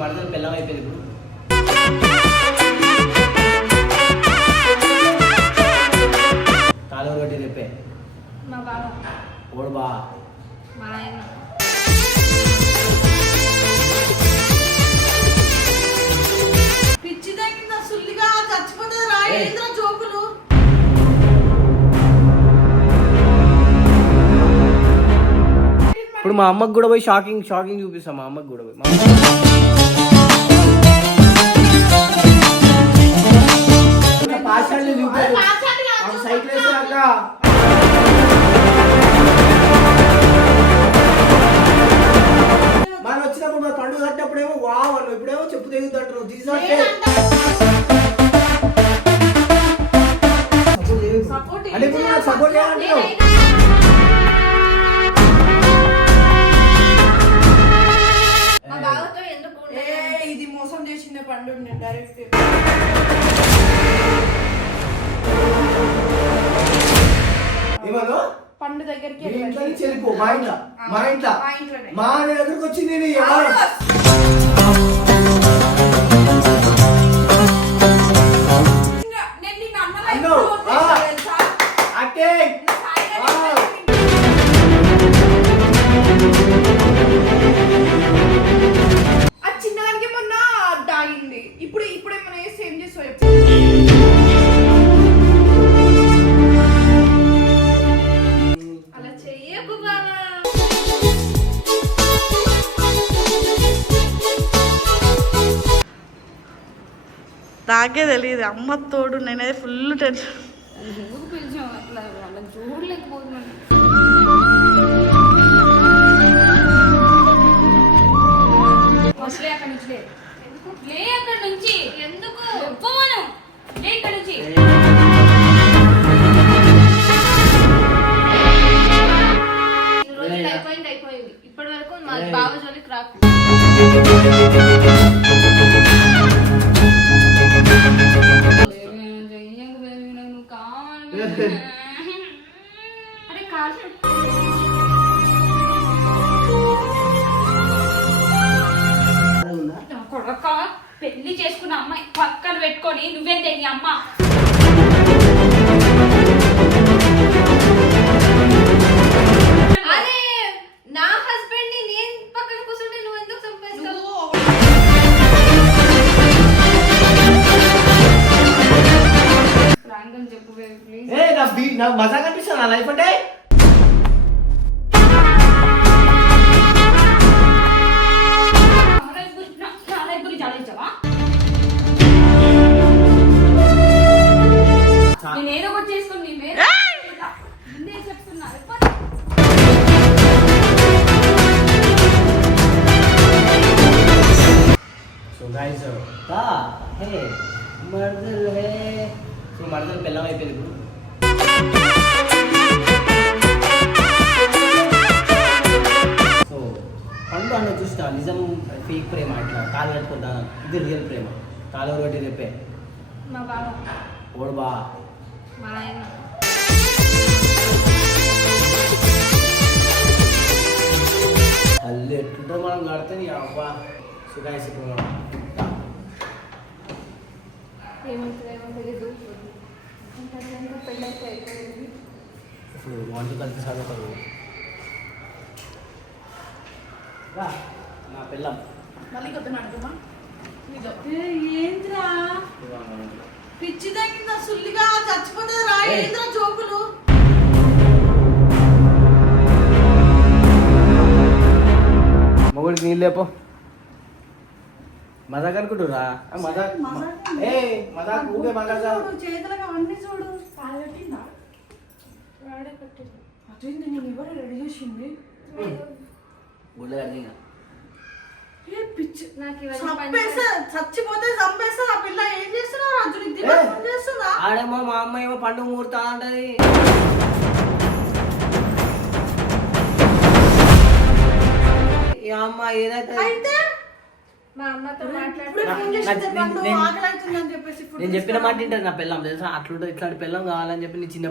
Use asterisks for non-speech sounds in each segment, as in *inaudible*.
మరదలు పిల్లం అయిపోయింది ఇప్పుడు. కాలువ తెప్పే మా బావ. ఓడు బా మా ఆయన. పిచ్చి తగ్గిందా సుల్లిగా చచ్చిపోతుంది రా ఏయ్. ఏంద్రా జోకులు? ఇప్పుడు మా అమ్మకి కూడా పోయి షాకింగ్ షాకింగ్ చూపిస్తాం. మా అమ్మకి కూడా పోయి. చూపించు. మాకు సైకిల్ వేసాక మా ఇంట్లో మా ఇంట్లోనే. మా దగ్గరకు ఎవరు అమ్మ తోడు నేనైతే ఫుల్ టెన్షన్ గైస్ తా హే మర్దల్ హే సో మర్దల్ పిల్లం అయిపోయింది ఇప్పుడు సో పండు అన్న చూసిన నిజం ఫేక్ ప్రేమ అట్లా కాలు కట్టుకుంటా ఇది రియల్ ప్రేమ కాలు కట్టి రేపే మా బావ ఓడు బా మా ఆయన అల్లు ఎట్లుంటో మనం కడితే నీ అబ్బా సో గైస్ ఇప్పుడు మనం ఏమో పెళ్ళి అయితే అయిపోయింది ఇప్పుడు వంట కలిసి చదువుతారు నా పిల్లం మళ్ళీ కొత్తనా ఏంద్రా పిచ్చి తగ్గిందా సుల్లిగా చచ్చిపోతుంది రా ఏంద్రా జోకులు మొగుడికి నీళ్ళు లేపో మజాక్ అనుకుంటురా మజాక్ ఏ మజాక్ ఊగే మజాక్. చేతులకు అవన్నీ చూడు. నేను ఎవరు రెడీ చేసింది? ఏ పిచ్చి. చచ్చిపోతే చంపేస్తా ఆ పిల్ల ఏం చేస్తున్నా రాజు? నీకు ఏ. దిమాగ్ చేస్తుందా? ఆడేమో మా అమ్మ ఏమో పండుగ ముహూర్తా అంటది. అమ్మ ఏదైతే అయితే నేను చెప్పిన మాట తింటారు నా పిల్లం తెలుసా? అట్లుంటే ఇట్లాంటి పిల్లం కావాలని చెప్పి నీ చిన్న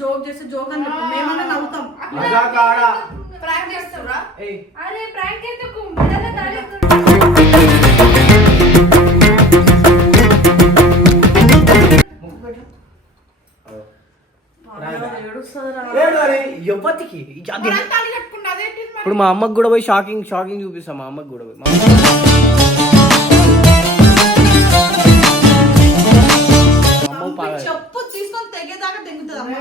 జోక్ చేస్తే జోక్ అని మేమన్నా నవ్వుతాం. ఎవరికి? ఇప్పుడు మా అమ్మకి కూడా పోయి షాకింగ్ షాకింగ్ చూపిస్తాం. మా అమ్మకి కూడా పోయి. చెప్పు తీసుకొని తెగేదాకా తెగుతుంది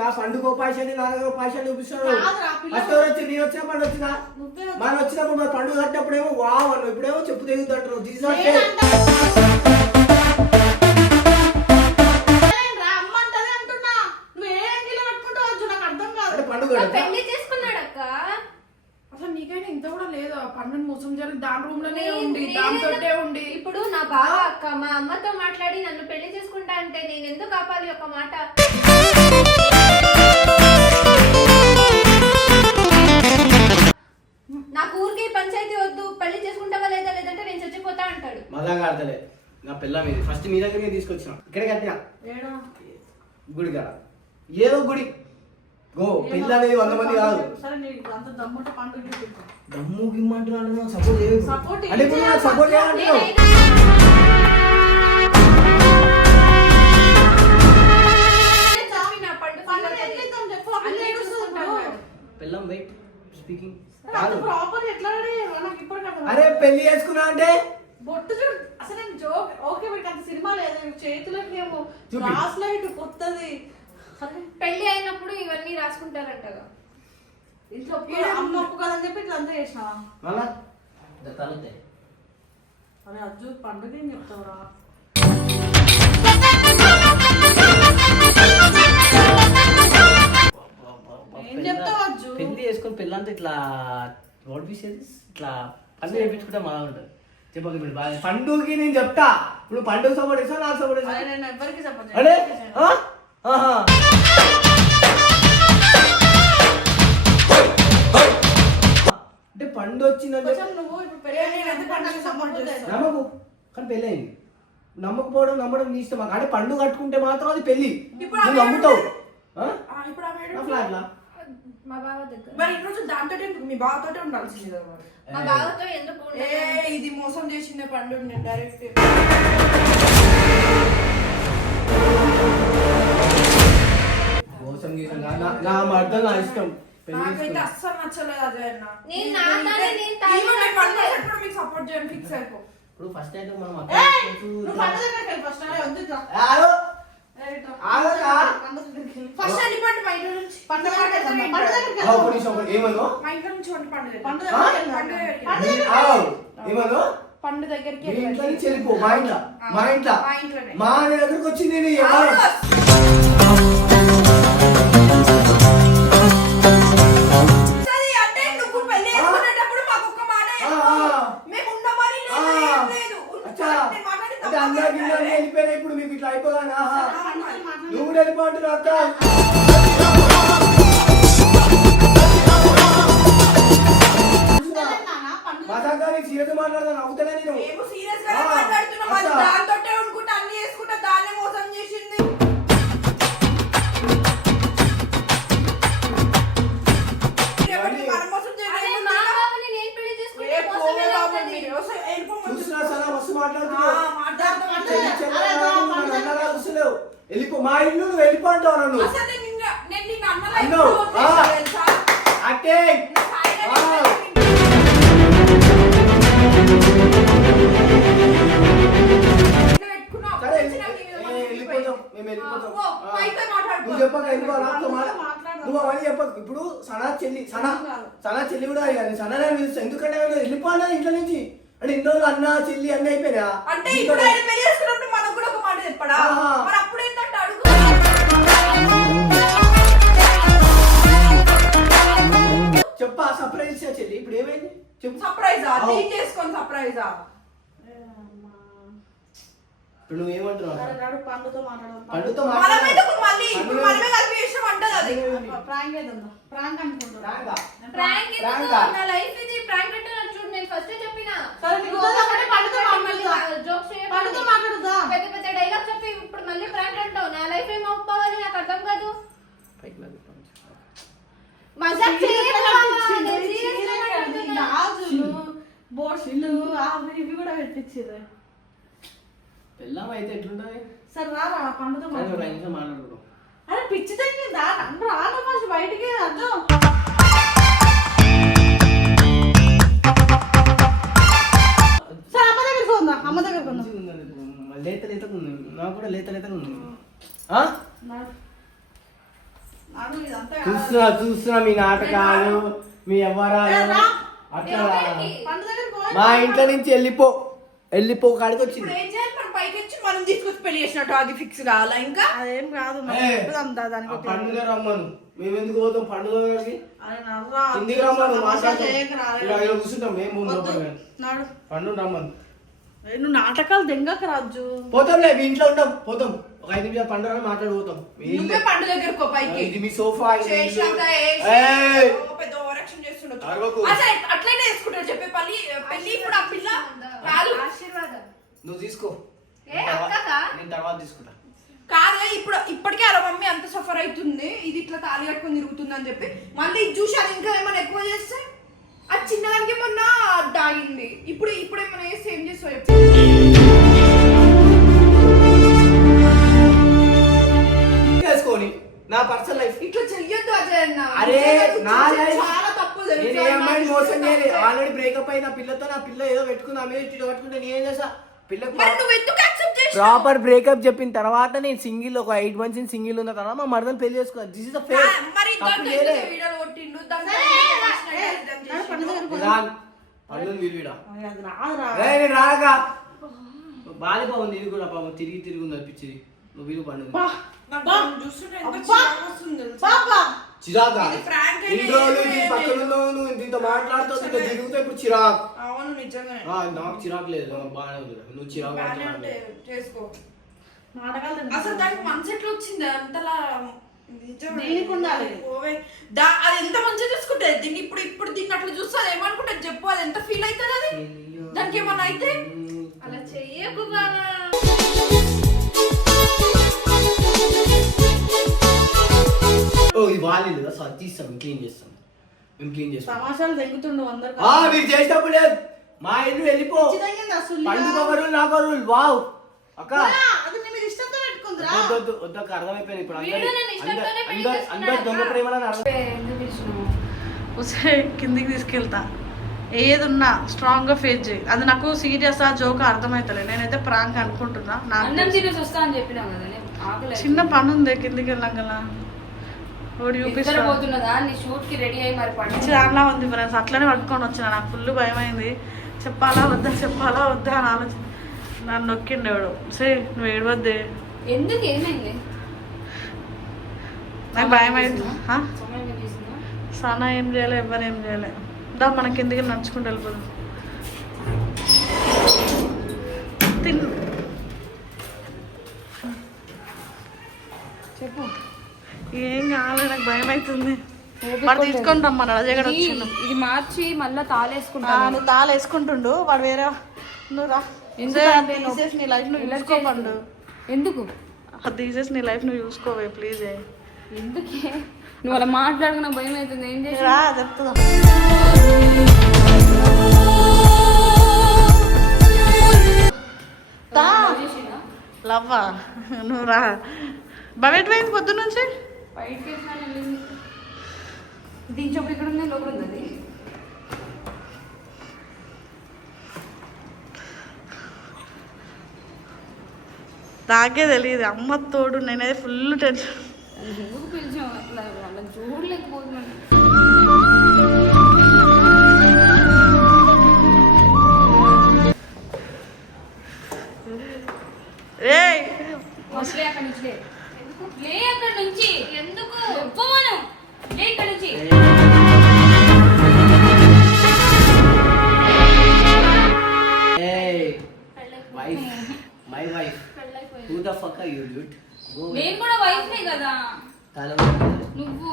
అర్థమవుతుందా పండుగ నా చూపిస్తాడు కాదురా, పిల్ల- ఫస్ట్ ఎవరు వచ్చి నేను వచ్చినా పండు వచ్చినా? మనం వచ్చినప్పుడు మరి పండుగ కట్టినప్పుడేమో వావ్ అన్నావు ఇప్పుడేమో చెప్పు మా కడతా? పెళ్ళి చేసుకున్నాడు అక్క. అసలు నీకైనా ఇంత కూడా లేదు. పండుగ మోసం జరిగి దాని రూమ్లోనే నేను- ఉండి ఉండి. ఇప్పుడు నా బావ అక్క మా అమ్మతో మాట్లాడి నన్ను పెళ్ళి చేసుకుంటా అంటే నేను ఎందుకు ఆపాలి ఒక మాట? పంచాయతీ వద్దు పెళ్ళి చేసుకుంటావా లేదా లేదంటే నేను చచ్చిపోతా అంటాడు. మజాగా ఆడతలే. నా పిల్ల మీద. ఫస్ట్ మీ దగ్గరికి తీసుకొచ్చిన. ఇక్కడే కట్టినా. ఏడా? గుడి కాడ. ఏదో గుడి. గో పిల్ల అనేది వంద మంది కాదు. సరే నీకు అంత దమ్ముంటే పండుగ చూపించు. దమ్ము గిమ్మంటున్నాను సపోర్ట్ చేయదు Support అంటే ఇప్పుడు నాకు సపోర్ట్ చేయాలంటున్నావు నేనైనా- నేను చావి నా పండు పండుగ ఏం చేద్దాం? చెప్పు, ఆ పిల్ల ఏడుస్తుంది? ఇప్పుడు. పిల్లం వెయిట్ స్పీకింగ్ అరే పెళ్ళి చేసుకున్నా అంటే? బొట్టు చూడు. అసలు నేను జోక్ ఓకే వీడికి అంత సినిమా లేదు. చేతులకి ఏమో. గ్లాస్ లైట్ కొత్తది. పెళ్ళి అయినప్పుడు ఇవన్నీ రాసుకుంటారంటగా ఇంట్లో అమ్మ ఒప్పు కదని చెప్పి ఇట్లా అంతా చేసినావా? అరే అజ్జు పండుగ ఏం చెప్తావురా? ఏం చెప్తావు? పెళ్ళి చేసుకొని పెళ్ళంతా ఇట్లా రోడ్ పీసేది ఇట్లా పని చేయించుకుంటే బాగా ఉంటుంది చెప్పక ఇప్పుడు బాగా. పండుగకి నేను చెప్తా. ఇప్పుడు పండుగ సపోర్ట్ ఇస్తా నాకు సపోర్ట్ ఇస్తా నేను ఎవరికి సపోర్ట్ అరే? ఆహా. అంటే పండు వచ్చిందంటే పెళ్ళి నమ్మకు. కానీ పెళ్ళి అయింది నమ్మకపోవడం నమ్మడం నీ ఇష్టం. అంటే పండు కట్టుకుంటే మాత్రం అది పెళ్ళి ఇప్పుడు నువ్వు నమ్ముతావు. ఫ్లాట్లా మా బావ దగ్గర మరి ఈ రోజు దాంతో మీ బావతోటే ఉండాల్సింది కదా మరి మా బావతో ఎందుకు ఏ ఉండను? ఇది మోసం చేసిందే పండుగ నేను డైరెక్ట్ మోసం చేసిన నా- నా- నా మర్దం నా ఇష్టం పెళ్ళి నాకైతే చేసుకున్నా. అస్సలు నచ్చలేదు అజయ్ అన్న నేను నా తానే నేను తానే నచ్చలేదు. మీకు సపోర్ట్ చేయడం ఫిక్స్ అయిపో ఇప్పుడు ఫస్ట్ అయితే మనం ఏయ్, అక్కడ నువ్వు పండుగ దగ్గరికి వెళ్ళి ఫస్ట్ అరే వద్దు ఇట్లా. ఆలో. ఫస్ట్ వెళ్ళిపోండి మా నుంచి పండుగ ఏమను మా నుంచి పండుగ పండు దగ్గరికి మీ ఇంట్లో. నుంచి వెళ్ళిపో మా ఇంట్లో మా ఇంట్లో మా ఇంట్లోనే. మా దగ్గరికి వచ్చింది నీ వ్యవహారం. సరే, అంటే నువ్వు పెళ్ళి చేసుకునేటప్పుడు మాకు ఒక్క మాట ఆ, చెప్పు. ఆ. మేము ఉండమని ఆ. లేదు, ఏం లేదు. అచ్చా. నేను తప్పకుండా గిన్నెలు వెళ్ళిపోయినాయి ఇప్పుడు మీకు ఇట్లా అయిపోగానే ఆహా. నువ్వు కూడా వెళ్ళిపోంటున్నావు అక్క. మా దగ్గర సీరియస్ మాట్లాడదాను? అవుతానే నేను. సీరియస్ ఆ, మాట్లాడుతున్నాం. ఉండుకుంటా అన్ని చేసుకుంటా దాన్నే మోసం చేసింది. వెళ్ళిపో. మా ఇల్లు నువ్వు వెళ్ళిపో అంటావు నన్ను. అసలు నేను నిన్న- నేను నిన్ను అన్నలా అన్నావు. ఎప్పుడు ఆ. వదిలేసా తెలుసా? అట్టే. నేను సాయిగా ఆ. ఇంట్లో పెట్టుకున్నా, అప్పుడు సరే వచ్చి నాకు ఈ విధంగా ఏ, వెళ్ళిపోతాం. మేము. నువ్వు చెప్పక. నువ్వు అవన్నీ చెప్పకు ఇప్పుడు సనా చెల్లి సనా సనా చెల్లి కూడా సనా ఎందుకంటే ఆమె వెళ్ళిపోయినా ఇంట్లో నుంచి? అంటే ఇన్ని రోజులు అన్న చెల్లి అన్నీ అయిపోయినా అంటే ఇప్పుడు ఆయన పెళ్ళి చేసుకున్నప్పుడు మనకు కూడా ఒక మాట చెప్పడా ఆహా. మరి అప్పుడు ఏంటంటే అడుగు చెప్పా సర్ప్రైజ్ ఇచ్చా చెల్లి ఇప్పుడు ఏమైంది చెప్పు సర్ప్రైజా. డీల్ చేసుకొని సర్ప్రైజా ఇప్పుడు నువ్వు ఏమంటున్నావు నాడు పండుతో మాట్లాడదాం. పండుతో మనం మాట్లాడు. ఎందుకు మళ్ళీ ఇప్పుడు పండు- మనమే కలిపి చేసాం అంటది అది ప్రాంక్ ఏదన్నా ప్రాంక్ అనుకుంటున్నా రాంగా. ప్రాంక్ ఎందుకు? ప్రాంకా? నా లైఫ్ ఇది ప్రాంక్ అంటే నాకు చూడు నేను ఫస్ట్ చెప్పిన సరే, నీకు వద్దా? పండుతో మాట్లాడుదా? జోక్స్ పండుతో మాట్లాడుదా? పెద్ద పెద్ద డైలాగ్ చెప్పి ఇప్పుడు మళ్ళీ ప్రాంక్ అంటావు నా లైఫ్ ఏం అవ్వాలి నాకు అర్థం కాదు. మజాక్ బొట్లు అవి ఇవి కూడా పెట్టించారు పెళ్ళాం అయితే ఎట్లుంటది సరే రా మాట్లాడుకుందాం అరే పిచ్చి తగ్గిందా అందరూ ఆడ ఫస్ట్ చూస్తున్నా చూస్తున్నా మీ నాటకాలు మీ వ్యవహారాలు. అట్లా పండు దగ్గరికి పోయి మా ఇంట్లో నుంచి వెళ్ళిపో. వెళ్ళిపో కాడికి వచ్చింది. మనం తీసుకొచ్చి పెళ్ళి చేసినట్టు అది ఫిక్స్ కావాలా ఇంకా? అదేం కాదు పండుగ రమ్మను. మేము ఎందుకు పోతాం పండుగ కిందికి రమ్మను మాట్లాడతాం. కూర్చుంటాం మేము ముందు వద్దు. లోపలికి. నాడు. పండు రమ్మను. నువ్వు నాటకాలు దెంగక రాజు పోతాంలే మీ ఇంట్లో ఉంటాం పోతాం ఒక ఐదు నిమిషాలు పండుగ మాట్లాడిపోతాం. నువ్వే పండు దగ్గరకు పో పైకి ఇది మీ సోఫా ఇది మీ ఇల్లు. చేసినంత వేసి, ఏయ్! ఓ పెద్ద ఓవరాక్షన్ చేస్తుండొచ్చు. అరవకు. అసలు అట్లనే వేసుకుంటారు చెప్పే పల్లి పెళ్ళి ఇప్పుడు ఆ పిల్ల కాదు ఆశీర్వాదం నువ్వు తీసుకో ఏ, నేను తర్వాత- అక్కకా? నేను తర్వాత తీసుకుంటా కాదే ఇప్పుడు ఇప్పటికే అలా మమ్మీ అంత సఫర్ అవుతుంది ఇది ఇట్లా తాళి కట్టుకొని తిరుగుతుంది అని చెప్పి మళ్ళీ ఇది చూసి అది ఇంకా ఏమైనా ఎక్కువ చేస్తే అది చిన్నదానికి మొన్న దాగింది. ఇప్పుడు ఇప్పుడు ఏమైనా చేస్తే ఏం చేస్తావు చేసుకొని నా పర్సనల్ లైఫ్ ఇట్లా చెయ్యొద్దు అజయ్ అన్న అరే నా చాలా తప్పు నేను తెలుసా? ఏ అమ్మాయిని నా మోసం చేయలేదు. ఆల్రెడీ బ్రేకప్ అయిన పిల్లతో నా పిల్ల ఏదో పెట్టుకుని ఆమె ఇటు పట్టుకుంటే నేనేం చేసా పిల్లకు మరి నువ్వు ఎందుకు ప్రాపర్ బ్రేకప్ చెప్పిన తర్వాత నేను సింగిల్ ఒక ఎయిట్ మంత్స్ సింగిల్ ఉన్న తర్వాత మా మరదలు పెళ్ళి చేసుకున్నా దిస్ ఇస్ నేను రాగా బాలిపా ఉంది ఇది కూడా పాపం తిరిగి తిరిగి ఉంది అనిపించింది. నువ్వు వీలు పండుగ. చూస్తుంటే. చిరాకు? ఇన్ని రోజులు ఏం నీ లేదు. పక్కన ఉన్నావు నువ్వు దీంతో మాట్లాడుతావు దీంతో తిరుగుతావు ఇప్పుడు చిరాకు. అవును నిజంగానే. ఆ, నాకు చిరాకు లేదు. నాకు బాగానే ఉంది నువ్వు చిరాకు బాగానే పడుతున్నావు. ఉంటే చేసుకో. నాటకాలు అసలు దానికి ఎట్లా వచ్చింది? అంతలా నిజమే. దీనికి ఉండాలి. ఓవే. దా అది ఎంత మంచిగా చూసుకుంటుంది దీన్ని ఇప్పుడు ఇప్పుడు దీన్ని అట్లా చూస్తే ఏమనుకుంటుంది చెప్పు అది ఎంత ఫీల్ అవుతుంది అది? దానికి ఏమన్నా అయితే? అలా చెయ్యకు బావా. ఓ ఇది బాగాలేదు కదా సార్ తీస్తాం క్లీన్ చేస్తాం. మేము క్లీన్ చేస్తాం. తమాషాలు దెంగుతుండు అందరు ఆ, మీరు చేసినప్పుడు లేదు. మా ఇల్లు వెళ్ళిపో. పండుగ వావ్. అక్క. అది నేను ఇష్టంతో పెట్టుకుందిరా. వద్దు వద్దు అక్క అర్థమైపోయింది ఇప్పుడు. అందరి దొంగ ప్రేమలని అర్థం కిందికి తీసుకెళ్తా. ఏది ఉన్నా స్ట్రాంగ్గా ఫేస్ చేయి. అది నాకు సీరియస్ ఆ జోక్ అర్థమైతలే. నేనైతే ప్రాంక్ అనుకుంటున్నా. చిన్న పని ఉంది కిందికి వెళ్ళాం కదా చాలా ఉంది ఫ్రెండ్స్ అట్లనే పట్టుకొని వచ్చిన నాకు ఫుల్ భయం అయింది చెప్పాలా వద్దా చెప్పాలా వద్దా అని ఆలోచన నన్ను నొక్కిండేవాడు సరే నువ్వు ఏడవద్దే. ఎందుకు ఏమైంది? నాకు భయం అయింది? సానా ఏం చేయలే ఎవరు ఏం చేయలే. దా మన కిందికి నడుచుకుంటూ వెళ్ళిపోదాం. తిన్ చెప్పు. ఏం కావాలి నాకు భయం అవుతుంది వాడు తీసుకొని రమ్మన్నాడు అజయ్ గడ ఇది- వచ్చిండు. ఇది మార్చి మళ్ళా ఆ, తాళేసుకుంటాను. నువ్వు తాళ వేసుకుంటుండు వాడు వేరే నువ్వు రా. తీసేసి నీ లైఫ్ నువ్వు ఇలా చూసుకోపండు. ఎందుకు? అది తీసేసి నీ లైఫ్ నువ్వు చూసుకోవే ప్లీజ్ ఎందుకే? నువ్వు అలా మాట్లాడుకున్న భయం అవుతుంది ఏం చేసి? రా చెప్తుందా దా లవ్వా? నువ్వు రా. బయట పోయింది పొద్దు నుంచి బయటకి చూపు ఇక్కడ ఉంది లోపల ఉంది అది. నాకే తెలియదు అమ్మ తోడు నేనైతే ఫుల్ టెన్షన్ ఎందుకు పిలిచావు? అట్లా వాళ్ళని చూడలేకపోతున్నాను. లే అక్కడి నుంచి. లే అక్కడి నుంచి. ఎందుకు? ఎవ్వమను లే ఇక్కడి నుంచి. Wife my wife. Who the fuck are you నేను కూడా వైఫ్నే కదా. తల నువ్వు.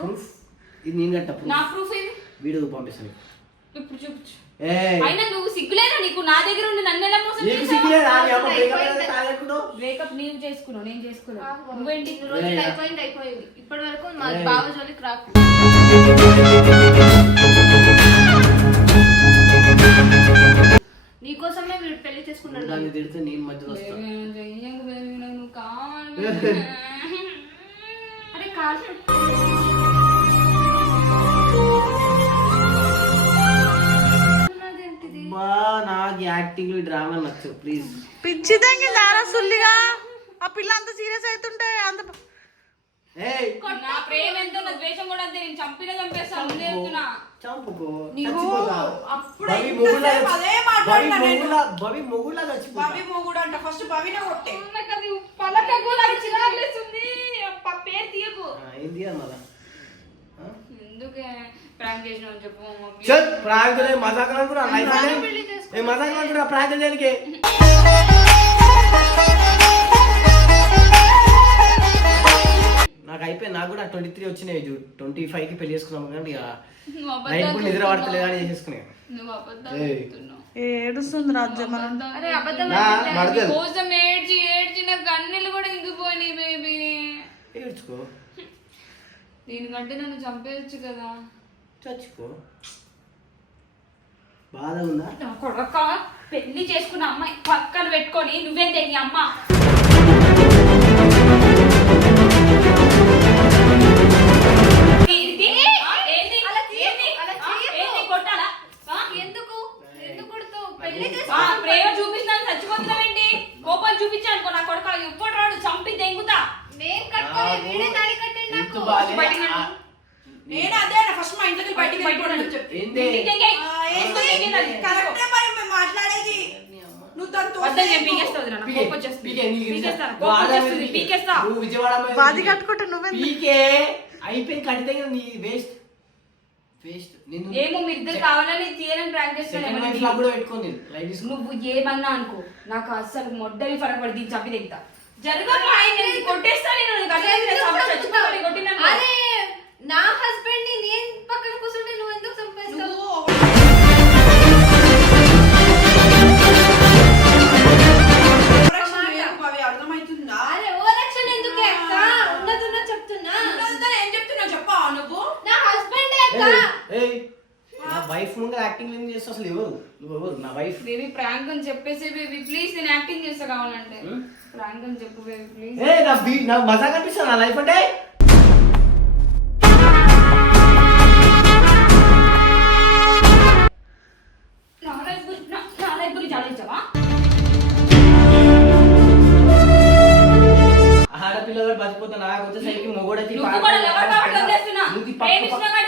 ప్రూఫ్ ఇది నేను గట్ట నా. ప్రూఫ్ ఏది వీడియో పంపిస్తాను. ఇప్పుడు చూపించు. ఏయ్ అయినా నువ్వు సిగ్గులేదా నీకు? నా దగ్గర ఉండి నన్ను ఎలా మోసం నీకు సిగ్గులేదా? నీ అమ్మ breakup అయ్యాక తాగట్టుకున్నావు? బ్రేకప్ నీవు చేసుకున్నావు నేను చేసుకున్నావు నువ్వేంటి? రోజులు అయిపోయింది అయిపోయింది. ఇప్పటి వరకు మా ఏయ్. బావ జోలికి రాకు. నీకోసమే వీడు పెళ్ళి చేసుకున్నాడు తిడితే నేను మధ్యలో కావాలి *laughs* అరే కాదు ఉన్నదేంటిది? బా నాకు యాక్టింగ్ డ్రామా నచ్చు ప్లీజ్ పిచ్చి తంగి చాలా సుల్లిగా. ఆ పిల్ల అంత సీరియస్ అవుతుంటే అంత ఏయ్. నా ప్రేమ ఎంతో నా ద్వేషం కూడా అంతే. నేను చంపినా చంపేస్తా ముందే చెప్తున్నా. చంపుకో నీకు. అప్పుడే అదే మాట్లాడినా నేను. భవి మొగుడులా చచ్చిపోతా. భవి మొగుడు అంట ఫస్ట్ భవినే కొట్టే. నాకు అది పలకకు నాకు చిరాకులేస్తుంది అప్ప పేరు తీయకు. ఆ, ఏంది? ఎందుకే? ప్రాంక్ చెప్పు అనుకున్నా లైఫ్ ఏ అనుకున్నా దేనికి నాకు అయిపోయి నాకు కూడా ట్వంటీ త్రీ వచ్చినాయి ట్వంటీ ఫైవ్కి పెళ్ళి చేసుకున్నాం కానీ ఇక నైట్ కూడా నిద్ర పడతలేదు అని చేసేసుకునే. ఏడుస్తుంది రాజ్యం అరే అబద్ధం మడతలు కోసం ఏడ్చి ఏడ్చి నా కన్నీళ్ళు కూడా ఇంకిపోయినాయి బేబీ ఏడ్చుకో. దీనికంటే నన్ను చంపేయచ్చు కదా. చచ్చిపో బాధ ఉందా నా కొడక పెళ్ళి చేసుకున్న అమ్మాయి పక్కన పెట్టుకొని నువ్వేం తెలియ అమ్మ ఏంటి? ఆ, ఏంటి? అలా చేయకు, ఏంటి? అలా ఆ, చేయకు. ఏంటి? కొట్టాలా? ఆ? ఎందుకు ఎందుకు కొడుతావు పెళ్ళి ఆ, చేసుకున్నావు ప్రేమ చూపిస్తున్నాను చచ్చిపోతున్నావేంటి కోపం చూపించాను అనుకో నా కొడుకు రాడు చంపి దెంగుతా నేను కట్టుకోలే వీడే తాళి కట్టండి ఎంత నాకు. బయటికి. ఆ, నేను అదే ఫస్ట్ మా బయటికి వెళ్ళిపోవడం ఇంటికి. కరెక్టే మరి మేము మాట్లాడేది. నువ్వు పీకే. అయిపోయింది కడితే నీ వేస్ట్ వేస్ట్ ఏమో మీ ఇద్దరు కావాలని తీయని ప్రాంక్ చేస్తాను నువ్వు ఏమన్నా అనుకో. నాకు అస్సలు మొడ్డని ఫరక పడి దీన్ని చంపి దిగుతా జరగమ్మా కొట్టేస్తా నేను. నీకు నా హస్బెండ్ని నేను పక్కన కూర్చుంటే నువ్వు ఎందుకు అర్థమవుతుందా? అరే ఓరక్షణ ఎందుకే అక్క? ఉన్నది ఉన్నది చెప్తున్నా. ఉన్నదంతా ఏం చెప్తున్నావు? చెప్పా నువ్వు? నా హస్బెండ్ అక్క? ఏయ్, ఏయ్, నా వైఫ్ ముందు యాక్టింగ్ ఏం చేస్తావు? అసలు ఎవరు? నువ్వు ఎవరు? నా వైఫ్ బేబీ ప్రాంక్ అని చెప్పేసి బేబీ ప్లీజ్ నేను యాక్టింగ్ చేస్తా కావాలంటే? ప్రాంక్ అని చెప్పు బేబీ ప్లీజ్ ఏ నా బీ నా మజా కనిపిస్తుంది నా లైఫ్ అంటే? ఆడపిల్ల కూడా బతిపోతా నాకు వచ్చేసరికి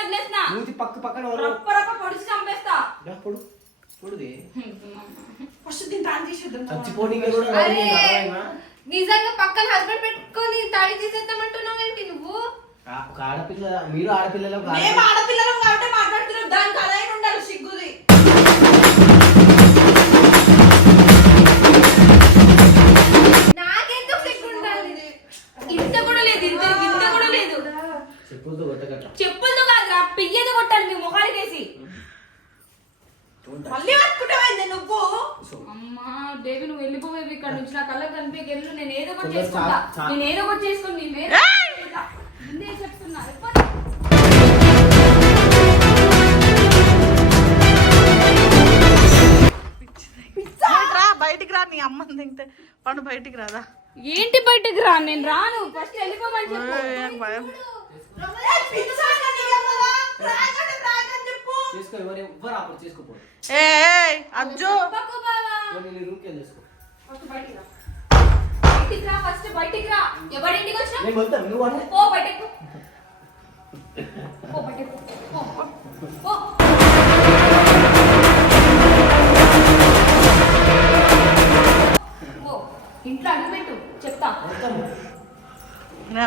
వదిలేస్తున్నా? మూతి పక్క పక్కన పొడు. పొడుది. ఫస్ట్ దీన్ని తాను చేసేద్దాం. కూడా అర్థమైందా? నిజంగా పక్కన హస్బెండ్ పెట్టుకొని తాళి తీసేద్దామంటున్నావు ఏంటి నువ్వు? ఆ- ఒక ఆడపిల్ల మీరు ఆడపిల్లలు మేము ఆడపిల్ల- ఆడపిల్లలం కాబట్టి మాట్లాడుతున్నాం. దానికి అదైనా ఉండాలి సిగ్గుది. ఇంత కూడా లేదు ఇంత ఇంత కూడా లేదు. చెప్పులతో కొట్టగట్ట చెప్పులతో కాదురా పియ్యది కొట్టాలి మీ మొహానికి వేసి. మళ్ళీ పట్టుకుంటామైంది నువ్వు? అమ్మా బేబీ నువ్వు వెళ్ళిపో బేబీ ఇక్కడ నుంచి. నా కళ్ళకి కనిపించే వెళ్ళు నేను ఏదో ఒకటి చేసుకుంటా. నేను ఏదో ఒకటి చేసుకుని నీ మీద ముందే చెప్తున్నా బయటికి రా నీ అమ్మని తింటే. పండు బయటికి రాదా? ఏంటి బయటకు రా? నేను రాను. ఫస్ట్ వెళ్ళిపోమని చెప్పు. ఏ, అజ్జు. ఫస్ట్ బయటికి రా. ఎవరింటికి వచ్చినా నేను వెళ్తాను. నువ్వు పో బయటకు పో. బయటకు పో పో. పో పో.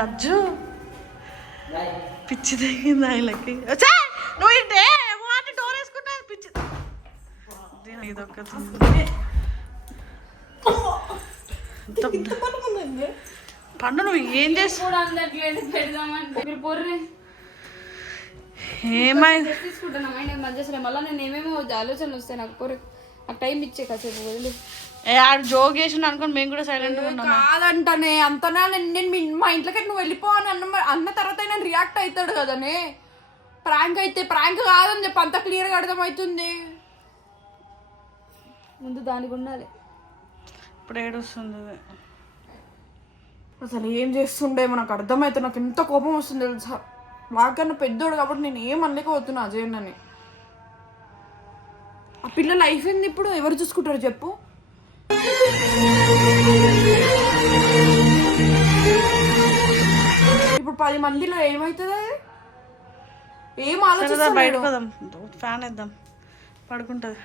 అజ్జు బాయ్ పిచ్చి తగ్గింది ఆయనకి. నువ్వు ఇంటే వాటి డోర్ వేసుకుంటా? పిచ్చి ఇదొక్కతుంది పండు నువ్వు ఏం చేస్తావు ఏమైంది తీసుకుంటాను మైండ్ మధ్య అసలు మళ్ళీ నేను ఏమేమో ఆలోచనలు వస్తాయి నాకు. పొర్రి నాకు టైం ఇచ్చే కాసేపు వదిలి. ఏ ఆడు జోక్ చేసిన అనుకోని మేము కూడా ఉన్నాము కాదంటనే అంతనా? నేను మీ- ఇంట్లోకి నువ్వు వెళ్ళిపో అని అన్న అన్న తర్వాత నేను రియాక్ట్ అవుతాడు కదనే. ప్రాంక్ అయితే ప్రాంక్ కాదని చెప్పి అంత క్లియర్గా అర్థమవుతుంది. ముందు దానికి ఉండాలి. ఇప్పుడు ఏడుస్తుంది. అసలు ఏం చేస్తుండే? నాకు అర్థమైతే నాకు ఎంత కోపం వస్తుంది తెలుసా? వాకన్నా పెద్దోడు కాబట్టి నేను ఏం అనలేకపోతున్నా అజయ్ అని ఆ పిల్ల లైఫ్ ఏంది ఇప్పుడు? ఎవరు చూసుకుంటారు చెప్పు. ఇప్పుడు పది మందిలో ఏమవుతుంది? ఏం సరదా ఆలోచిస్తలేడు బయటకు పోదాం. ఫ్యాన్ వేద్దాం. పడుకుంటుంది.